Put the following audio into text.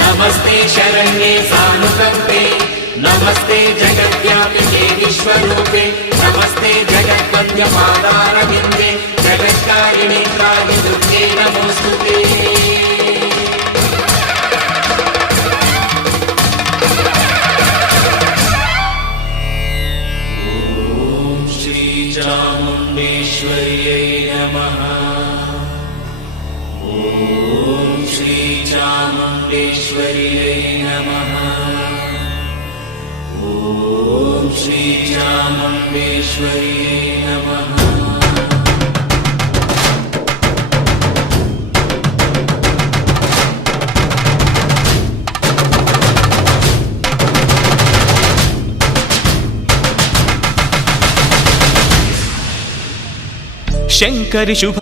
नमस्ते शरण्ये सानुकंपे, नमस्ते जगद्व्यापिके विश्वरूपे, नमस्ते जगद्वन्द्य पादारविन्दे, जगत्कारिणे त्राहि दुर्गे नमोस्तुते। ओम श्री चामुण्डेश्वर्यै नमः। ओम श्री चामुण्डेश्वर्यै नमः। ओम श्री चामुण्डेश्वर्यै नमः। शंकरि शुभ